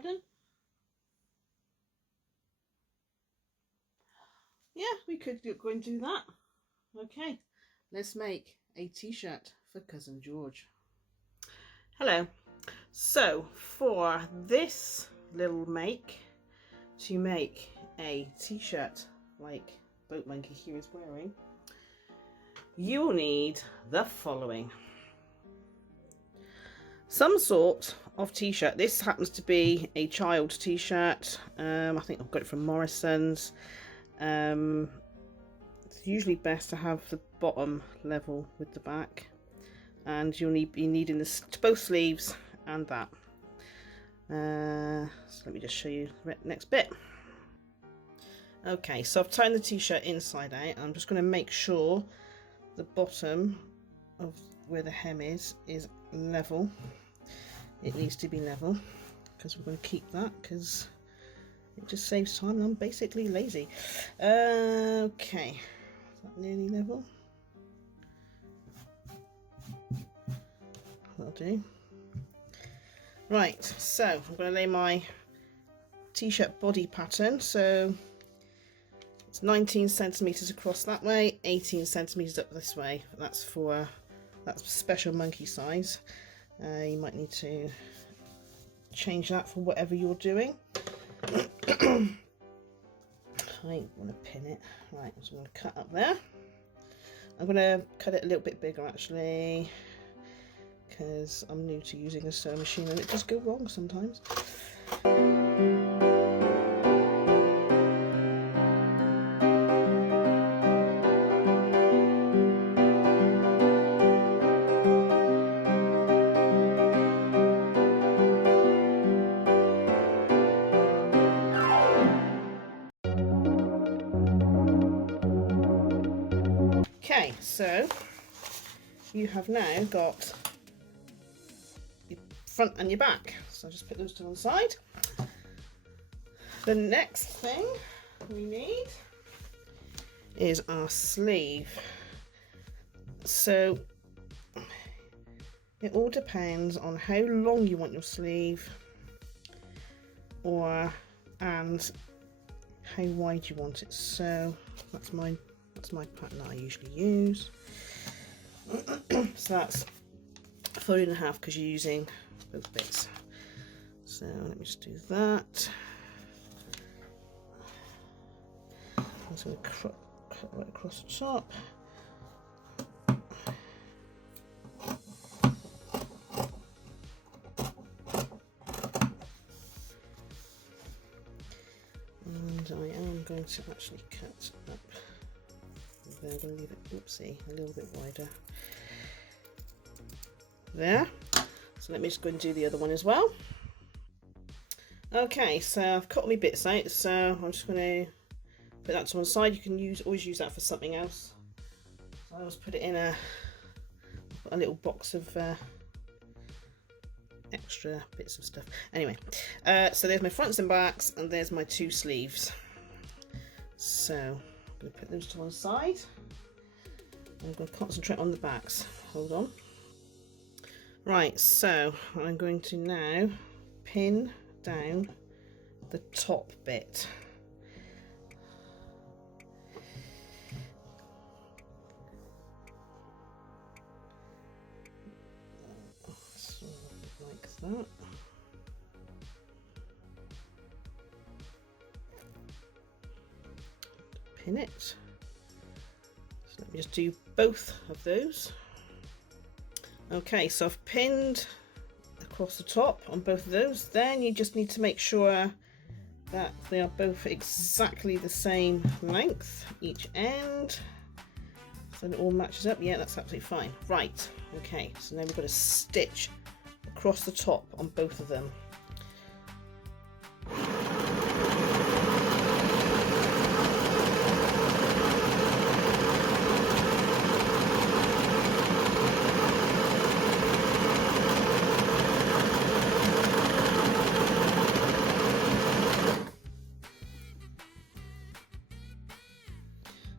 Pardon? Yeah, we could go and do that. Okay, let's make a t-shirt for Cousin George. Hello. So for this little make, to make a t-shirt like Boat Monkey here is wearing, you will need the following. Some sort of t-shirt. This happens to be a child t-shirt. I think I've got it from Morrison's. It's usually best to have the bottom level with the back, and you'll be needing this to both sleeves and that. So let me just show you the next bit. Okay, so I've turned the t-shirt inside out. I'm just going to make sure the bottom of where the hem is level. It needs to be level because we're going to keep that because it just saves time and I'm basically lazy. Okay, is that nearly level? That'll do. Right, so I'm going to lay my t-shirt body pattern. So it's 19 centimeters across that way, 18 centimeters up this way. That's special monkey size. You might need to change that for whatever you're doing. I want to pin it. Right, so I'm going to cut up there. I'm going to cut it a little bit bigger actually, because I'm new to using a sewing machine and it does go wrong sometimes. Okay, so you have now got your front and your back. So I'll just put those to one side. The next thing we need is our sleeve. So it all depends on how long you want your sleeve and how wide you want it. So that's my pattern that I usually use. So that's 4.5 because you're using both bits. So let me just do that. I'm just going to cut right across the top. And I am going to actually cut up. I'm going to leave it, oopsie, a little bit wider. There. So let me just go and do the other one as well. Okay, so I've cut all my bits out, so I'm just going to put that to one side. You can always use that for something else. So I always put it in a little box of extra bits of stuff. Anyway, so there's my fronts and backs, and there's my two sleeves. So I'm going to put those to one side. I'm going to concentrate on the backs. Hold on. Right, so I'm going to now pin down the top bit. So like that. Pin it. So let me just do both of those. Okay, so I've pinned across the top on both of those. Then you just need to make sure that they are both exactly the same length each end, so it all matches up. Yeah, that's absolutely fine. Right, okay, so now we've got to stitch across the top on both of them.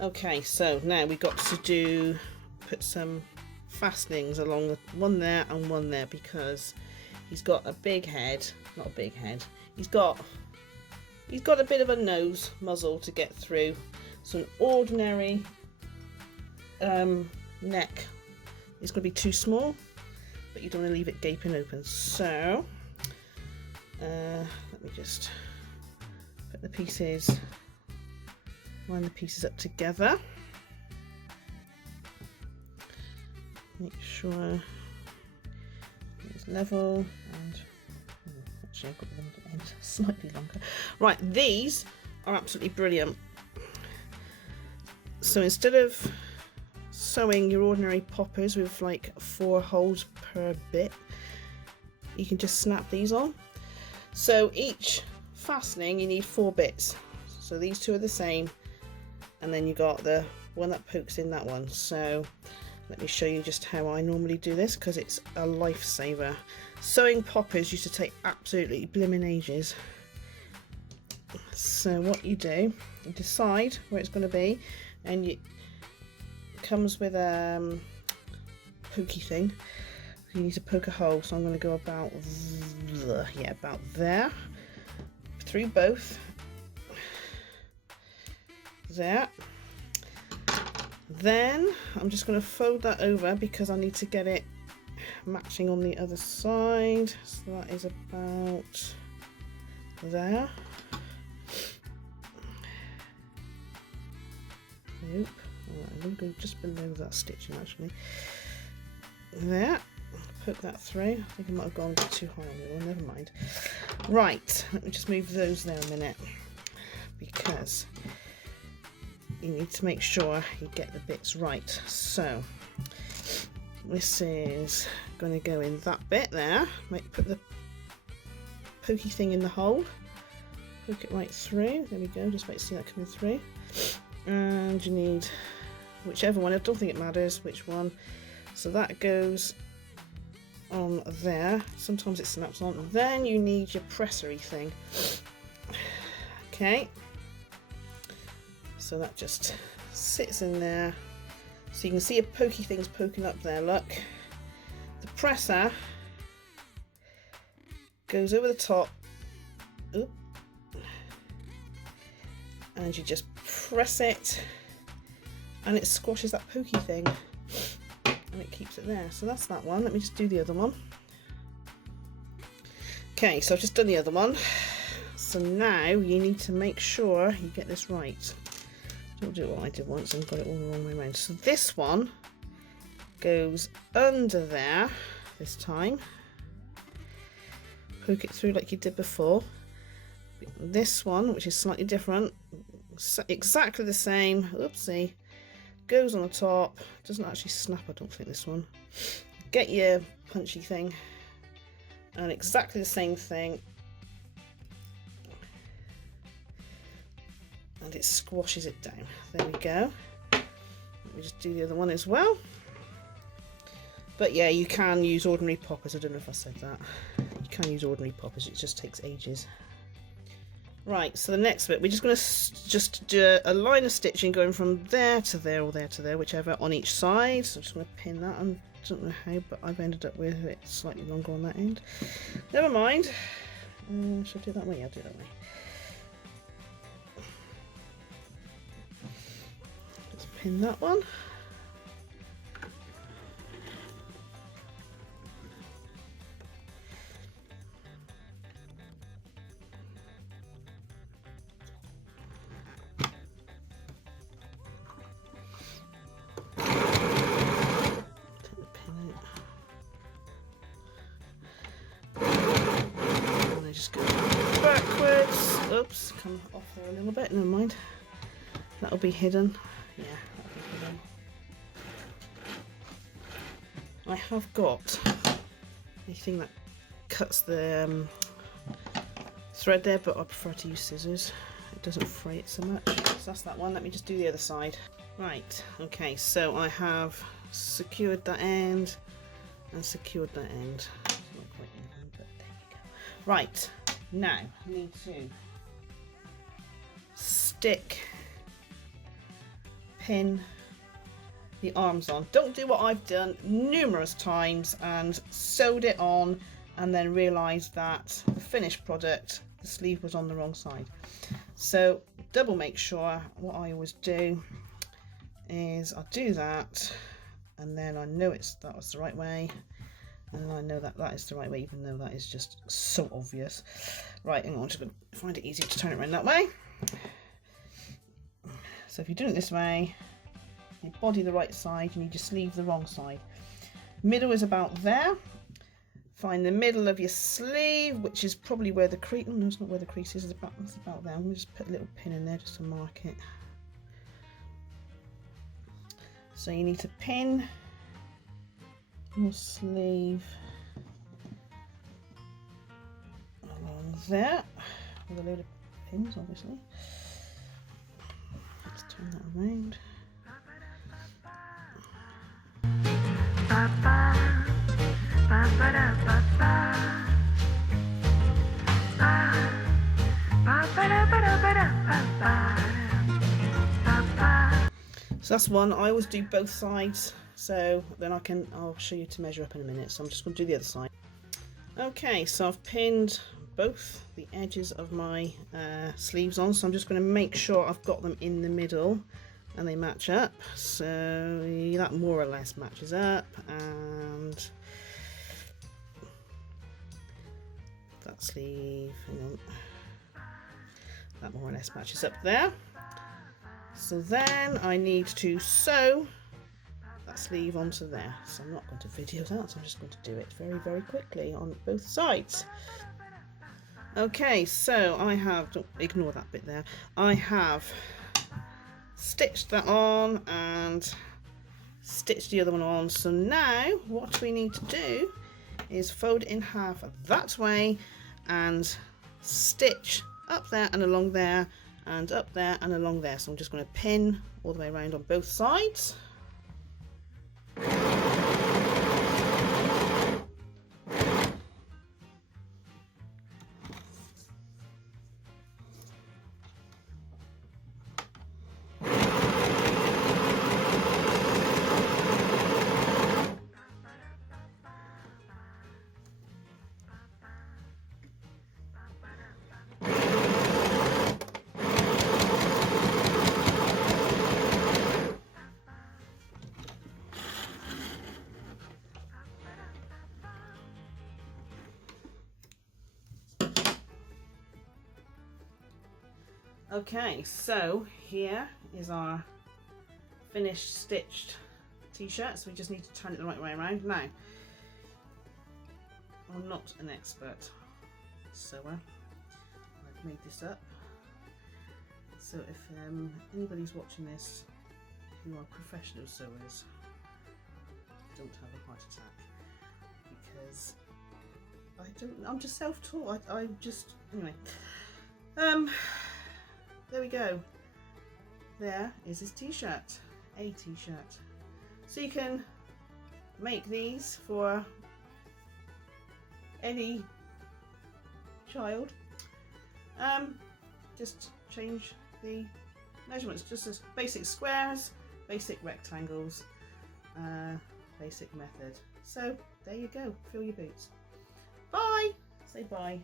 Okay, so now we've got to put some fastenings along one there and one there, because he's got a big head, not a big head, he's got a bit of a nose muzzle to get through. So an ordinary neck is going to be too small, but you don't want to leave it gaping open. So let me just put the pieces, line the pieces up together. Make sure it's level, and actually I've got them at the end slightly longer. Right, these are absolutely brilliant. So instead of sewing your ordinary poppers with like 4 holes per bit, you can just snap these on. So each fastening you need 4 bits. So these 2 are the same, and then you got the one that pokes in that one. So let me show you just how I normally do this, because it's a lifesaver. Sewing poppers used to take absolutely blimmin' ages. So what you do, you decide where it's going to be, and it comes with a pokey thing. You need to poke a hole, so I'm going to go about there, through both, there. Then I'm just going to fold that over because I need to get it matching on the other side. So that is about there. Nope. I'm going to go just below that stitching actually. There. Poke that through. I think I might have gone a bit too high on the one. Never mind. Right. Let me just move those there a minute, because you need to make sure you get the bits right. So this is going to go in that bit there. Put the pokey thing in the hole, poke it right through. There we go. Just wait to see that coming through. And you need whichever one. I don't think it matters which one. So that goes on there. Sometimes it snaps on. Then you need your pressery thing. Okay. So that just sits in there. So you can see a pokey thing's poking up there, look. The presser goes over the top. Oop. And you just press it, and it squashes that pokey thing, and it keeps it there. So that's that one. Let me just do the other one. Okay, so I've just done the other one. So now you need to make sure you get this right. Don't do what I did once and got it all the wrong way around. So this one goes under there this time. Poke it through like you did before. This one, which is slightly different, exactly the same, oopsie, goes on the top. Doesn't actually snap, I don't think, this one. Get your punchy thing, and exactly the same thing, and it squashes it down. There we go. Let me just do the other one as well. But yeah, you can use ordinary poppers. I don't know if I said that. You can use ordinary poppers, it just takes ages. Right, so the next bit, we're just going to just do a line of stitching going from there to there, or there to there, whichever, on each side. So I'm just going to pin that. I don't know how, but I've ended up with it slightly longer on that end. Never mind. Should I do that way? Yeah, I'll do that way. Just pin that one. Just go backwards. Oops, come off there a little bit. Never mind. That'll be hidden. Yeah, that'll be hidden. I have got a thing that cuts the thread there, but I prefer to use scissors. It doesn't fray it so much. So that's that one. Let me just do the other side. Right. Okay. So I have secured that end and secured that end. Right, now I need to pin the arms on. Don't do what I've done numerous times and sewed it on and then realised that the finished product the sleeve was on the wrong side. So double make sure. What I always do is I'll do that, and then I know that was the right way, and I know that is the right way, even though that is just so obvious. Right, hang on, I'm just going to find it easier to turn it around that way. So if you're doing it this way, your body the right side, you need your sleeve the wrong side. Middle is about there. Find the middle of your sleeve, which is probably where the crease, no, it's not where the crease is, it's about there. I'm going to just put a little pin in there just to mark it. So you need to pin your sleeve along there with a load of pins, obviously. Let's turn that around. So that's one. I always do both sides, so then I'll show you to measure up in a minute. So I'm just going to do the other side. Okay, so I've pinned both the edges of my sleeves on, so I'm just going to make sure I've got them in the middle and they match up. So that more or less matches up, and that sleeve, hang on, that more or less matches up there. So then I need to sew that sleeve onto there. So I'm not going to video that, so I'm just going to do it very, very quickly on both sides. Okay, so I have, don't ignore that bit there, I have stitched that on and stitched the other one on. So now what we need to do is fold it in half that way and stitch up there and along there and up there and along there. So I'm just going to pin all the way around on both sides. Okay, so here is our finished stitched t-shirt. So we just need to turn it the right way around. Now, I'm not an expert sewer. I've made this up. So if anybody's watching this who are professional sewers, don't have a heart attack, because I'm just self-taught. I just, anyway. There we go. There is his t-shirt, a t-shirt. So you can make these for any child. Just change the measurements, just as basic squares, basic rectangles, basic method. So there you go, fill your boots. Bye, say bye.